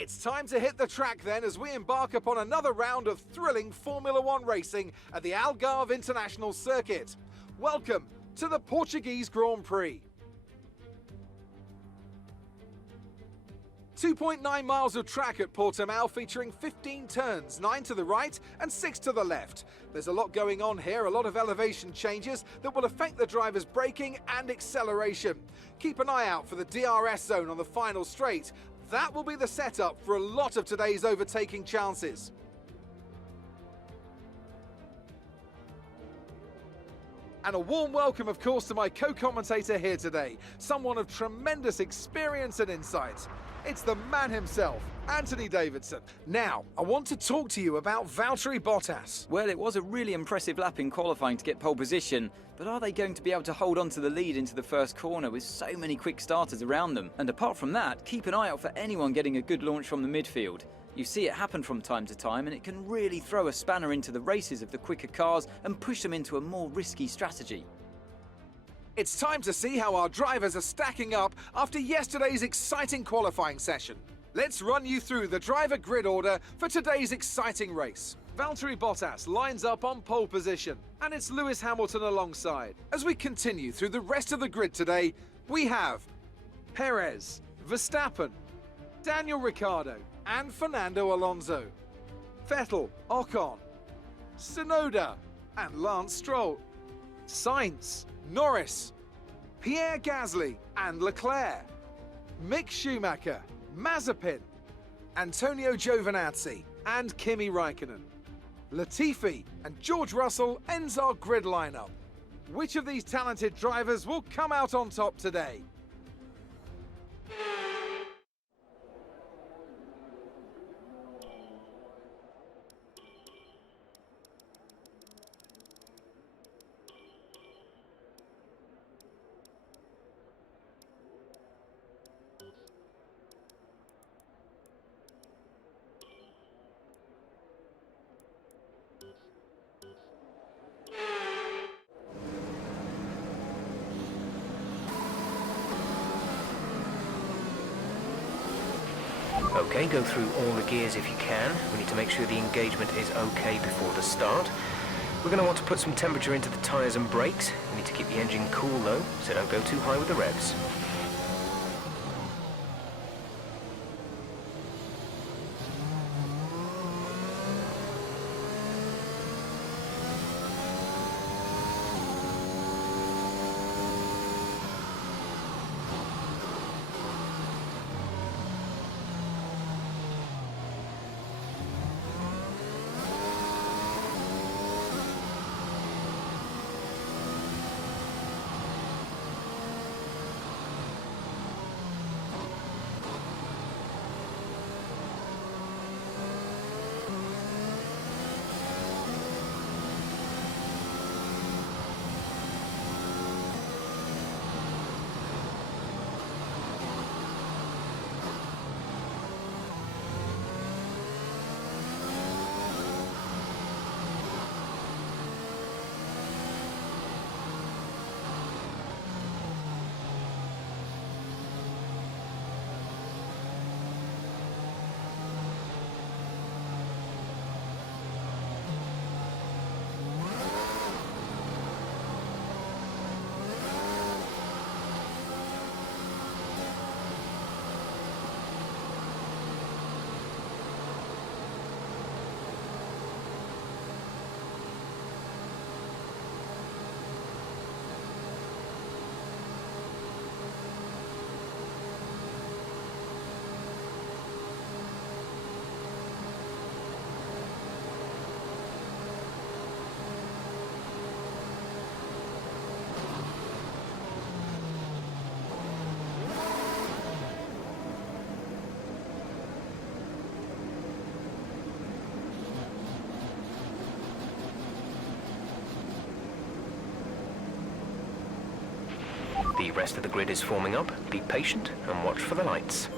It's time to hit the track then as we embark upon another round of thrilling Formula One racing at the Algarve International Circuit. Welcome to the Portuguese Grand Prix. 2.9 miles of track at Portimao featuring 15 turns, 9 to the right and 6 to the left. There's a lot going on here, a lot of elevation changes that will affect the driver's braking and acceleration. Keep an eye out for the DRS zone on the final straight. That will be the setup for a lot of today's overtaking chances. And a warm welcome, of course, to my co-commentator here today, someone of tremendous experience and insight. It's the man himself, Anthony Davidson. Now, I want to talk to you about Valtteri Bottas. Well, it was a really impressive lap in qualifying to get pole position, but are they going to be able to hold on to the lead into the first corner with so many quick starters around them? And apart from that, keep an eye out for anyone getting a good launch from the midfield. You see it happen from time to time, and it can really throw a spanner into the races of the quicker cars and push them into a more risky strategy. It's time to see how our drivers are stacking up after yesterday's exciting qualifying session. Let's run you through the driver grid order for today's exciting race. Valtteri Bottas lines up on pole position, and it's Lewis Hamilton alongside. As we continue through the rest of the grid today, we have Perez, Verstappen, Daniel Ricciardo, and Fernando Alonso, Vettel, Ocon, Tsunoda, and Lance Stroll, Sainz, Norris, Pierre Gasly and Leclerc, Mick Schumacher, Mazepin, Antonio Giovinazzi and Kimi Raikkonen. Latifi and George Russell ends our grid lineup. Which of these talented drivers will come out on top today? Okay, go through all the gears if you can. We need to make sure the engagement is okay before the start. We're going to want to put some temperature into the tyres and brakes. We need to keep the engine cool though, so don't go too high with the revs. The rest of the grid is forming up. Be patient and watch for the lights.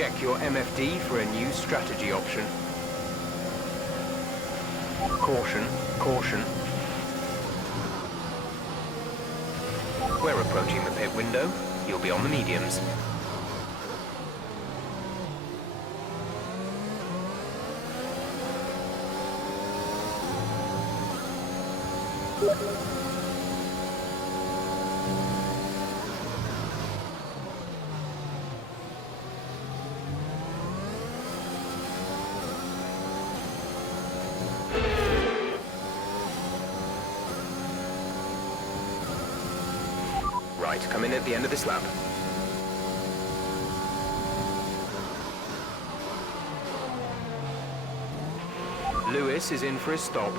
check your MFD for a new strategy option. Caution, caution. We're approaching the pit window. You'll be on the mediums. Right, come in at the end of this lap. Lewis is in for his stop.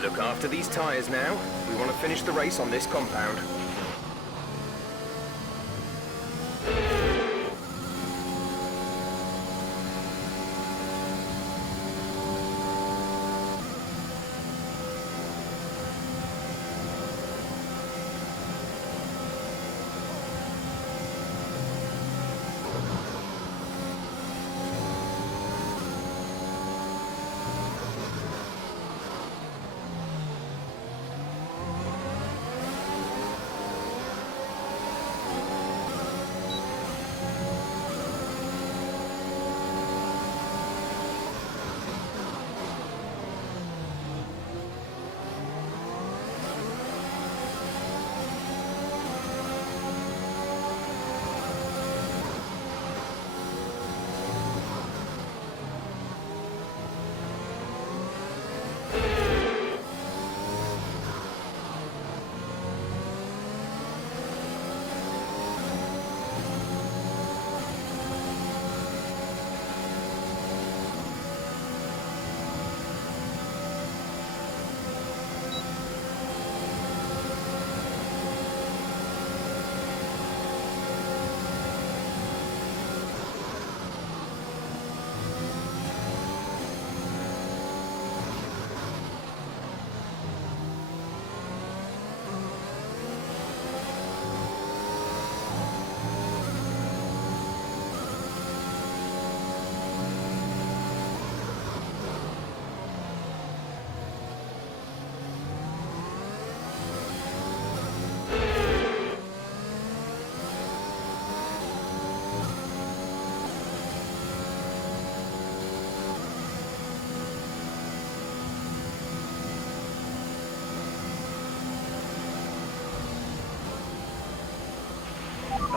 Look after these tyres now. We want to finish the race on this compound.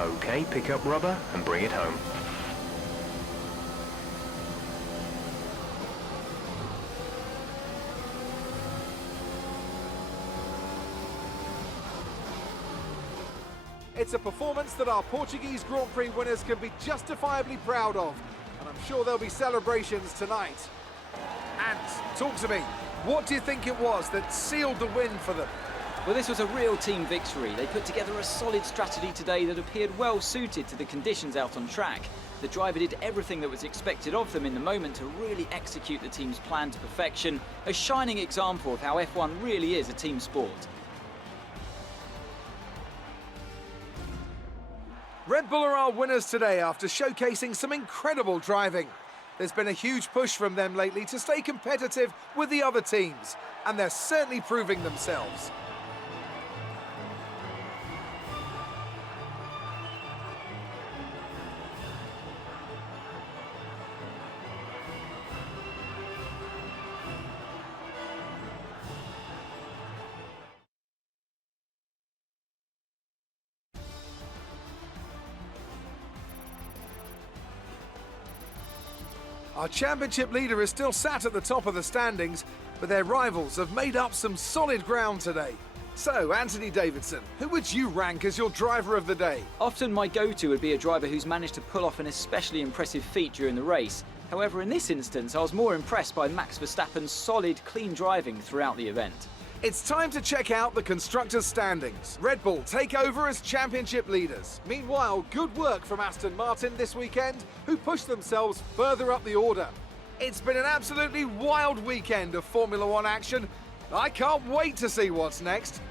Okay, pick up rubber and bring it home. It's a performance that our Portuguese Grand Prix winners can be justifiably proud of, and I'm sure there'll be celebrations tonight. And talk to me, what do you think it was that sealed the win for them? Well, this was a real team victory. They put together a solid strategy today that appeared well suited to the conditions out on track. The driver did everything that was expected of them in the moment to really execute the team's plan to perfection, a shining example of how F1 really is a team sport. Red Bull are our winners today after showcasing some incredible driving. There's been a huge push from them lately to stay competitive with the other teams, and they're certainly proving themselves. Our championship leader is still sat at the top of the standings, but their rivals have made up some solid ground today. So, Anthony Davidson, who would you rank as your driver of the day? Often my go-to would be a driver who's managed to pull off an especially impressive feat during the race. However, in this instance, I was more impressed by Max Verstappen's solid, clean driving throughout the event. It's time to check out the constructors' standings. Red Bull take over as championship leaders. Meanwhile, good work from Aston Martin this weekend, who pushed themselves further up the order. It's been an absolutely wild weekend of Formula One action. I can't wait to see what's next.